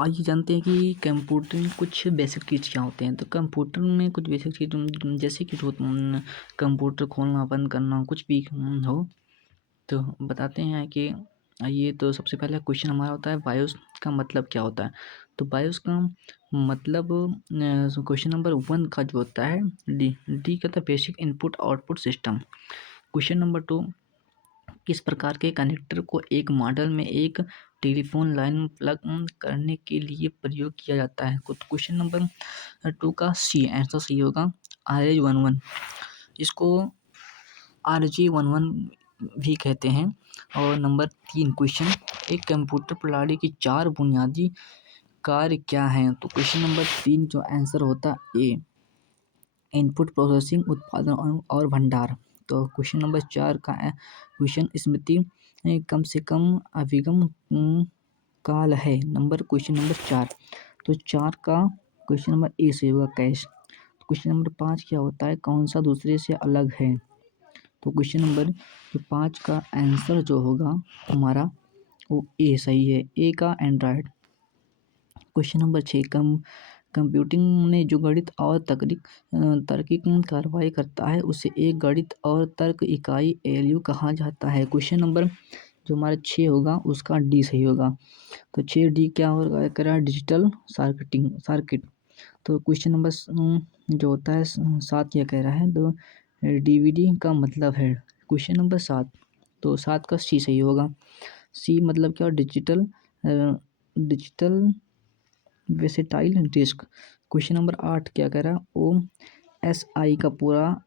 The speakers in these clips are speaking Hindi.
आइए जानते हैं कि कंप्यूटर में कुछ बेसिक चीज़ क्या होते हैं। तो कंप्यूटर में कुछ बेसिक चीज़ जैसे कि कंप्यूटर खोलना बंद करना कुछ भी हो तो बताते हैं कि आइए। तो सबसे पहला क्वेश्चन हमारा होता है बायोस का मतलब क्या होता है। तो बायोस का मतलब क्वेश्चन नंबर 1 का जो होता है डी का था basic input output system. Question number 2 किस प्रकार के कनेक्टर को एक मॉडल में एक टेलीफोन लाइन प्लग करने के लिए प्रयोग किया जाता है। क्वेश्चन नंबर 2 का सी आंसर सही होगा RH11। इसको RJ11 भी कहते हैं। और नंबर 3 क्वेश्चन एक कंप्यूटर प्रणाली की 4 बुनियादी कार्य क्या हैं। तो क्वेश्चन नंबर 3 जो आंसर होता ए इनपुट प्रोसेसिंग उत्पादन और भंडार। तो क्वेश्चन नंबर 4 का क्वेश्चन स्मृति कम से कम अभिगम काल है। क्वेश्चन नंबर 4 तो 4 का क्वेश्चन नंबर ए से होगा कैश। क्वेश्चन नंबर 5 क्या होता है कौन सा दूसरे से अलग है। तो क्वेश्चन नंबर 5 का आंसर जो होगा हमारा वो ए सही है, ए का एंड्रॉयड। क्वेश्चन नंबर 6 कंप्यूटिंग में जो गणित और तार्किक कार्रवाई करता है उसे एक गणित और तर्क इकाई एलयू कहा जाता है। क्वेश्चन नंबर जो हमारा 6 होगा उसका डी सही होगा। तो 6D क्या होगा कह रहा है डिजिटल सर्किट। तो क्वेश्चन नंबर जो होता है 7 क्या कह रहा है तो डीवीडी का मतलब है। क्वेश्चन नंबर 7 तो 7 का सी सही होगा। सी मतलब क्या डिजिटल वेसेटाइल डिस्क। क्वेश्चन नंबर 8 क्या कह रहा है OSI का पूरा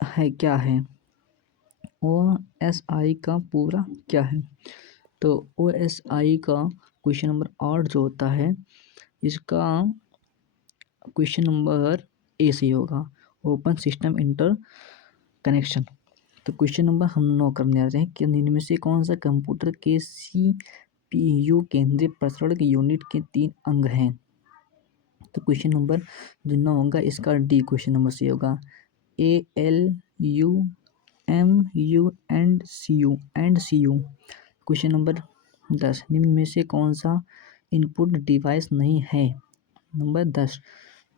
है क्या है। OSI का पूरा क्या है। तो OSI का क्वेश्चन नंबर 8 जो होता है इसका क्वेश्चन नंबर ए सही होगा ओपन सिस्टम इंटर कनेक्शन। तो क्वेश्चन नंबर हम 9 करने आ रहे हैं कि इनमें से कौन सा कंप्यूटर के CPU केंद्रीय प्रसरण यूनिट के 3 अंग हैं। तो क्वेश्चन नंबर जो 9 होगा इसका डी क्वेश्चन नंबर सी होगा ALU MU and CU। Question number 10 निम्न में से कौन सा इनपुट डिवाइस नहीं है। नंबर 10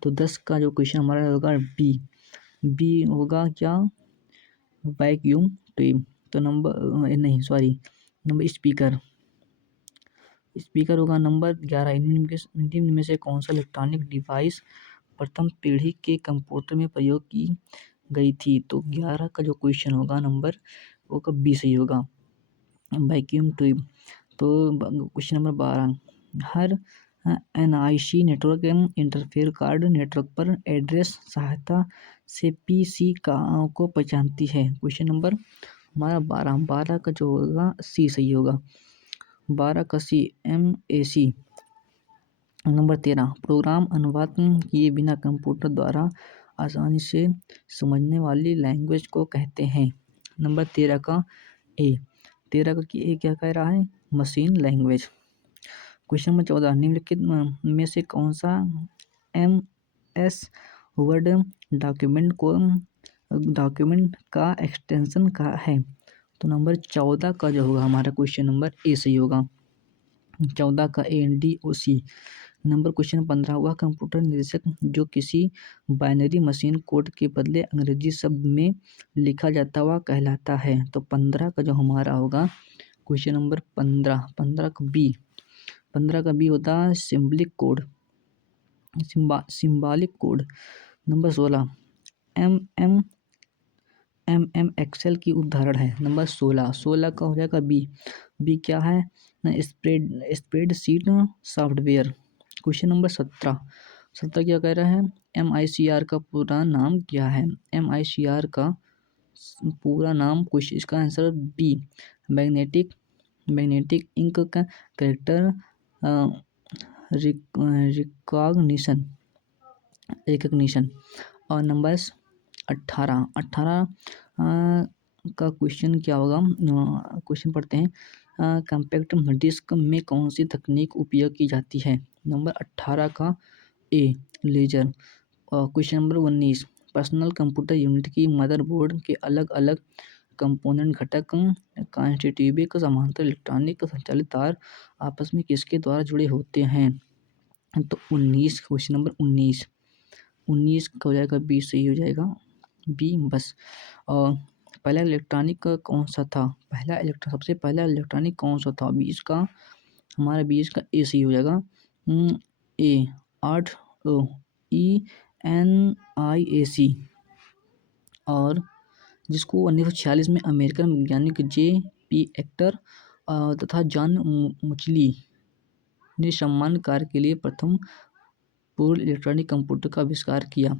तो 10 का जो क्वेश्चन हमारा होगा बी होगा क्या वैक्यूम ट्यूब। तो नंबर स्पीकर होगा नंबर 11। निम्न में से कौन सा इलेक्ट्रॉनिक डिवाइस प्रथम पीढ़ी के कंप्यूटर में प्रयोग की गई थी। तो 11 का जो क्वेश्चन होगा नंबर वो का बी सही होगा वैक्यूम ट्यूब। तो क्वेश्चन नंबर 12 हर NIC network interface card network पर एड्रेस सहायता से PC को पहचानती है। क्वेश्चन नंबर हमारा 12 का जो होगा सी सही होगा 12 का सी MAC। नंबर 13 प्रोग्राम अनुवाद किए बिना कंप्यूटर द्वारा आसानी से समझने वाली लैंग्वेज को कहते हैं। नंबर 13 का ए 13 का ए क्या कह रहा है मशीन लैंग्वेज। क्वेश्चन नंबर 14 निम्नलिखित में से कौन सा MS वर्ड डॉक्यूमेंट का एक्सटेंशन का है। तो नंबर 14 का जो होगा हमारा क्वेश्चन नंबर ए सही होगा 14 का ANDOC। क्वेश्चन 15 हुआ कंप्यूटर निर्देशक जो किसी बाइनरी मशीन कोड के बदले अंग्रेजी शब्द में लिखा जाता हुआ कहलाता है। तो 15 का जो हमारा होगा क्वेश्चन नंबर 15 का बी होता है symbolic code. Number 16 MM Excel की उदाहरण है। नंबर 16 का हो जाएगा बी क्या है स्प्रेडशीट सॉफ्टवेयर। क्वेश्चन नंबर 17 क्या कह रहा है MICR का पूरा नाम क्या है। MICR का पूरा नाम क्वेश्चन इसका आंसर बी मैग्नेटिक इंक का कैरेक्टर रिकॉग्निशन। और नंबर 18 का क्वेश्चन क्या होगा क्वेश्चन पढ़ते हैं कॉम्पैक्ट डिस्क में कौन सी तकनीक उपयोग की जाती है। नंबर 18 का ए लेजर। और question number 19 personal computer unit की मदरबोर्ड के अलग अलग कंपोनेंट घटक कॉन्स्टिट्यूटिव समांतर इलेक्ट्रॉनिक संचालित तार आपस में किसके द्वारा जुड़े होते हैं? तो 19, क्वेश्चन नंबर 19 का हो जाएगा बी, सही हो जाएगा बी बस। और पहला इलेक्ट्रॉनिक कौन सा था? सबसे पहला इलेक्ट्रॉनिक कौन सा था? 20 का हमारा 20 का ए सही हो जाएगा। ए 8 ENIAC और जिसको 1946 में अमेरिकन वैज्ञानिक J.P. एक्टर तथा जॉन मुचली ने सम्मान कार्य के लिए प्रथम पूर्ण इलेक्ट्रॉनिक कंप्यूटर का आविष्कार किया।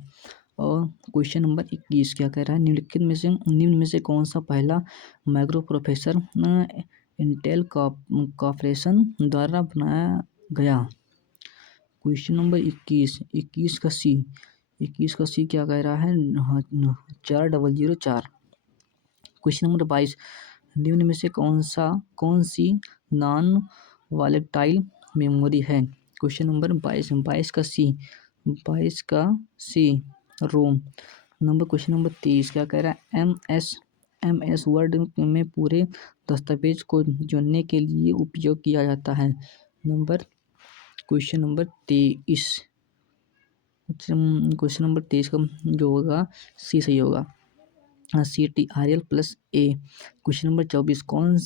और क्वेश्चन नंबर 21 क्या कह रहा है? निम्न में से कौन सा पहला माइक्रो प्रोसेसर इंटेल कॉर्पोरेशन द्वारा बनाया गया? क्वेश्चन नंबर 21 का सी क्या कह रहा है? 4004। क्वेश्चन नंबर 22 निम्न में से कौन सी नॉन वॉलेटाइल मेमोरी है? क्वेश्चन नंबर 22 का सी रोम। क्वेश्चन नंबर 23 क्या कह रहा है? MS वर्ड में पूरे दस्तावेज को जोड़ने के लिए उपयोग किया जाता है। क्वेश्चन नंबर 23 का जो होगा सी सही होगा, CTRL+A। क्वेश्चन नंबर 24 कौन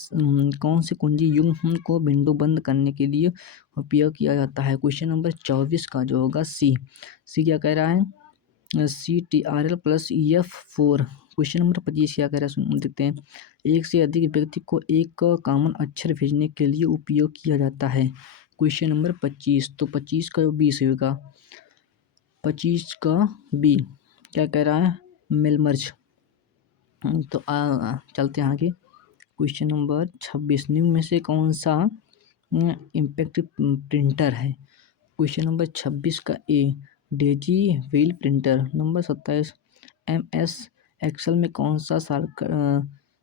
से कुंजी युग्म को विंडो बंद करने के लिए उपयोग किया जाता है? क्वेश्चन नंबर 24 का जो होगा सी क्या कह रहा है? CTRL+F4। क्वेश्चन नंबर 25 क्या कह रहा है? देखते हैं। एक से अधिक व्यक्ति को एक कॉमन अक्षर भेजने के लिए उपयोग किया जाता है। क्वेश्चन नंबर 25, तो 25 का बी सही होगा। 25 का बी क्या कह रहा है? मेलमर्ज। तो चलते हैं आगे। क्वेश्चन नंबर 26 निम्न में से कौन सा इम्पैक्ट प्रिंटर है? क्वेश्चन नंबर 26 का A daisy wheel printer. Number 27 MS excel में कौन सा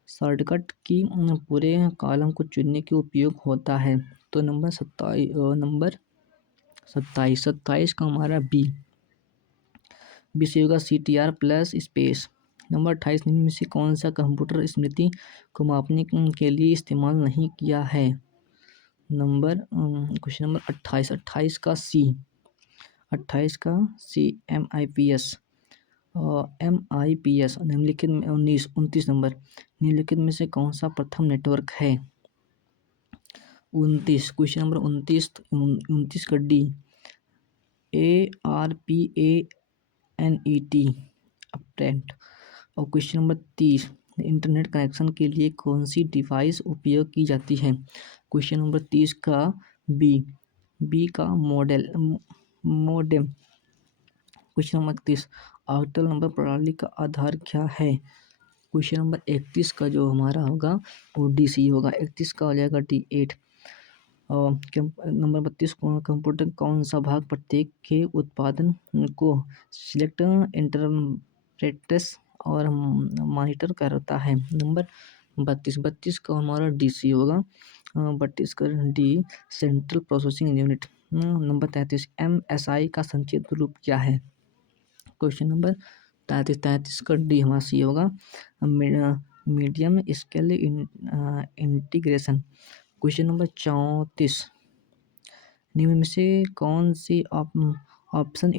शॉर्टकट की पूरे कॉलम को चुनने के उपयोग होता है? तो नंबर 27 का हमारा बी से होगा CTR+स्पेस। नंबर 28 निम्न में से कौन सा कंप्यूटर स्मृति को मापने के लिए इस्तेमाल नहीं किया है? क्वेश्चन नंबर 28 का सी MIPS निम्नलिखित में 29 नंबर निम्नलिखित में से कौन सा प्रथम नेटवर्क है? 29 क्वेश्चन नंबर 29 का डी ARPANET अपटेंट। और क्वेश्चन नंबर 30 इंटरनेट कनेक्शन के लिए कौन सी डिवाइस उपयोग की जाती है? क्वेश्चन नंबर 30 का बी का modem. Question number 30 octal number प्रणाली का आधार क्या है? क्वेश्चन नंबर 31 का जो हमारा होगा वो DC होगा। 31 का हो जाएगा D8। और नंबर 32 कंप्यूटर कौन सा भाग प्रत्येक के उत्पादन को सिलेक्ट इंटरप्रेट्स और मॉनिटर करता है? नंबर 32 का हमारा DC होगा। 32 का D central processing unit. Number 33 MSI का संक्षिप्त रूप क्या है? क्वेश्चन नंबर 33 का डी हमारा सी होगा medium scale integration. Question number 34 निम्न में से कौन सी ऑप्शन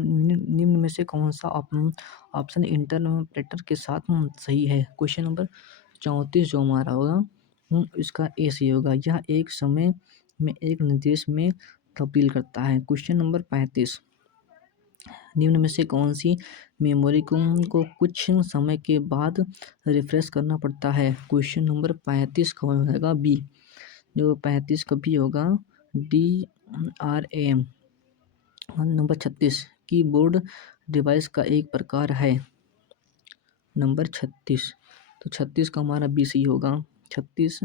निम्न में से कौन सा ऑप्शन इंटरप्रेटर के साथ सही है? क्वेश्चन नंबर 34 जो हमारा होगा इसका ए सही होगा। यह एक समय में एक निर्देश में तब्दील करता है। क्वेश्चन नंबर 35 निम्न में से कौन सी मेमोरी को कुछ समय के बाद रिफ्रेश करना पड़ता है? क्वेश्चन नंबर 35 का हो जाएगा बी। जो 35 का बी होगा DRAM। नंबर 36 कीबोर्ड डिवाइस का एक प्रकार है। नंबर 36, तो 36 का हमारा बी सही होगा। 36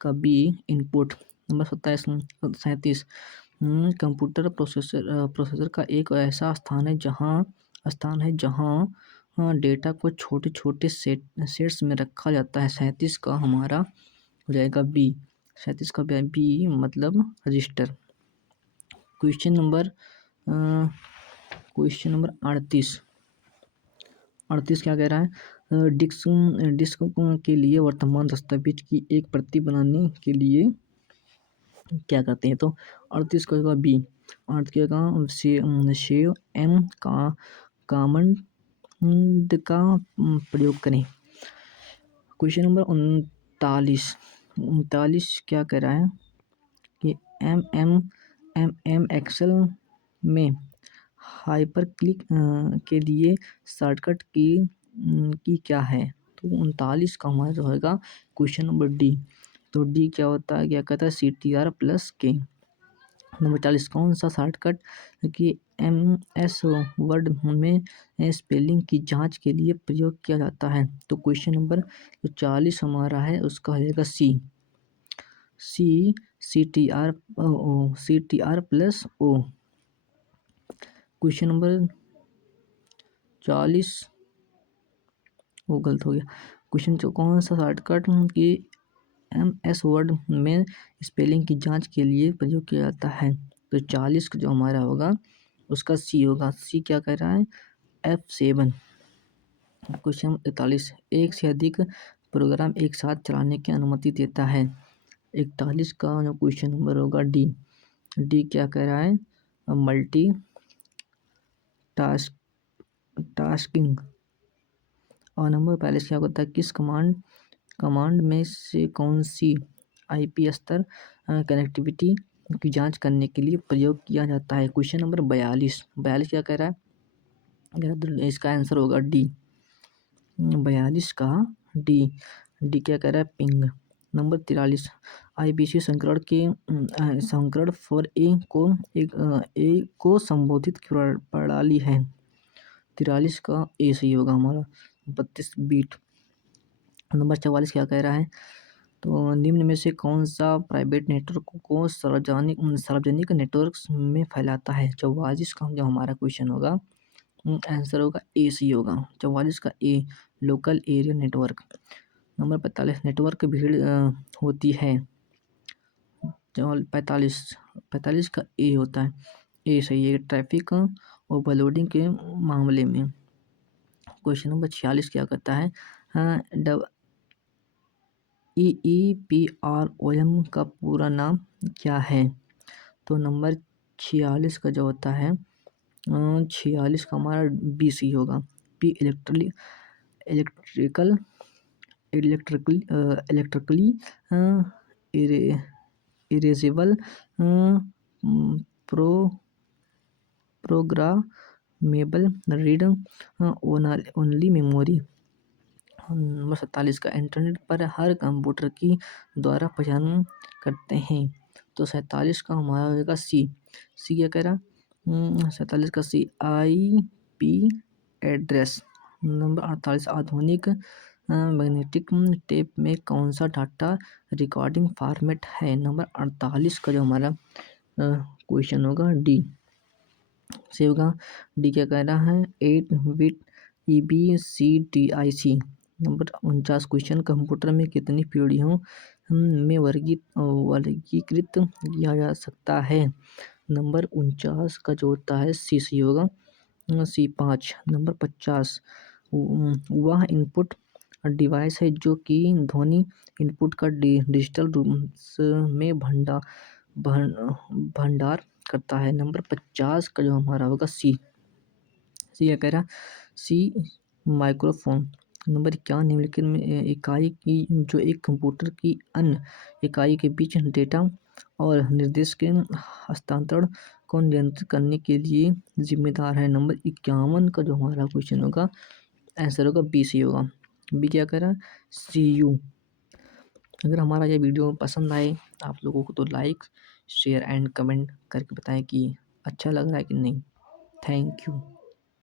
का B input. Number 37 computer processor का एक ऐसा स्थान है जहाँ डेटा को छोटे छोटे सेट्स में रखा जाता है। 37 का हमारा हो जाएगा बी। 37 का बी मतलब रजिस्टर। क्वेश्चन नंबर 38 38 क्या कह रहा है, डिस्क डिस्क के लिए वर्तमान दस्तावेज की एक प्रति बनाने के लिए क्या करते हैं। तो 38 को होगा बी। 38 का शेव एम का कामंड का प्रयोग करें। क्वेश्चन नंबर 39 क्या कह रहा है कि M M M M Excel में हाइपर क्लिक के लिए शॉर्टकट की क्या है। तो 39 का हमारा जो होगा क्वेश्चन नंबर डी। तो डी क्या होता है, क्या कहता है, CTR+K। नंबर 40 कौन सा शॉर्टकट कि MS वर्ड में स्पेलिंग की जांच के लिए प्रयोग किया जाता है। तो क्वेश्चन नंबर 40 हमारा है उसका रहेगा सी। CTR+O। क्वेश्चन नंबर 40 वो गलत हो गया। क्वेश्चन कौन सा शॉर्टकट कि MS वर्ड में स्पेलिंग की जांच के लिए प्रयोग किया जाता है। तो 40 का जो हमारा होगा उसका सी होगा। सी क्या कह रहा है, F7। क्वेश्चन 41 एक से अधिक प्रोग्राम एक साथ चलाने की अनुमति देता है। 41 का जो क्वेश्चन नंबर होगा डी। डी क्या कह रहा है, मल्टी टास्किंग। और नंबर 42 क्या होता है, किस कमांड में से कौन सी IP स्तर कनेक्टिविटी की जांच करने के लिए प्रयोग किया जाता है। क्वेश्चन नंबर 42 क्या कह रहा है, इसका आंसर होगा डी। 42 का डी। डी क्या कह रहा है, पिंग। नंबर 43 IBC संस्करण फॉर ए को संबोधित प्रणाली है। 43 का ए सही होगा हमारा। 32 बीट। नंबर 44 क्या कह रहा है, तो निम्न में से कौन सा प्राइवेट नेटवर्क को सार्वजनिक नेटवर्क में फैलाता है। 44 का जो हमारा क्वेश्चन होगा आंसर होगा ए सी होगा। 44 का A, local area network. Number 45 network भीड़ होती है। 45 का ए होता है, ए सही है, ट्रैफिक ओवरलोडिंग के मामले में। क्वेश्चन नंबर 46 क्या कहता है, EEPROM का पूरा नाम क्या है। तो नंबर 46 का जो होता है 46 का हमारा बी सी होगा। P electrically erasable programmable read only memory. Number 47 का इंटरनेट पर हर कंप्यूटर की द्वारा पहचान करते हैं। तो 47 का हमारा होगा सी। सी क्या कह रहा, 47 का सी, IP एड्रेस। नंबर 48 आधुनिक मैग्नेटिक टेप में कौन सा डाटा रिकॉर्डिंग फॉर्मेट है। नंबर 48 का जो हमारा क्वेश्चन होगा डी से होगा। डी क्या कह रहा है, 8 bit EBCDIC। Number 49 question computer में कितनी पीढ़ियों में वर्गीकृत किया जा सकता है। नंबर 49 का जो होता है सी होगा, C5। नंबर 50 वह इनपुट डिवाइस है जो कि ध्वनि इनपुट का डिजिटल रूप में भंडार करता है। नंबर 50 का जो हमारा होगा सी क्या कह रहा, सी माइक्रोफोन। नंबर 51 निम्नलिखित में इकाई की जो एक कंप्यूटर की अन्य इकाई के बीच डेटा और निर्देश के हस्तांतरण को नियंत्रित करने के लिए जिम्मेदार है। नंबर 51 का जो हमारा क्वेश्चन होगा आंसर होगा बी सी होगा। बी क्या कह रहा है, CPU। अगर हमारा ये वीडियो पसंद आए आप लोगों को तो लाइक शेयर एंड कमेंट करके बताएं कि अच्छा लग रहा है कि नहीं। Thank you.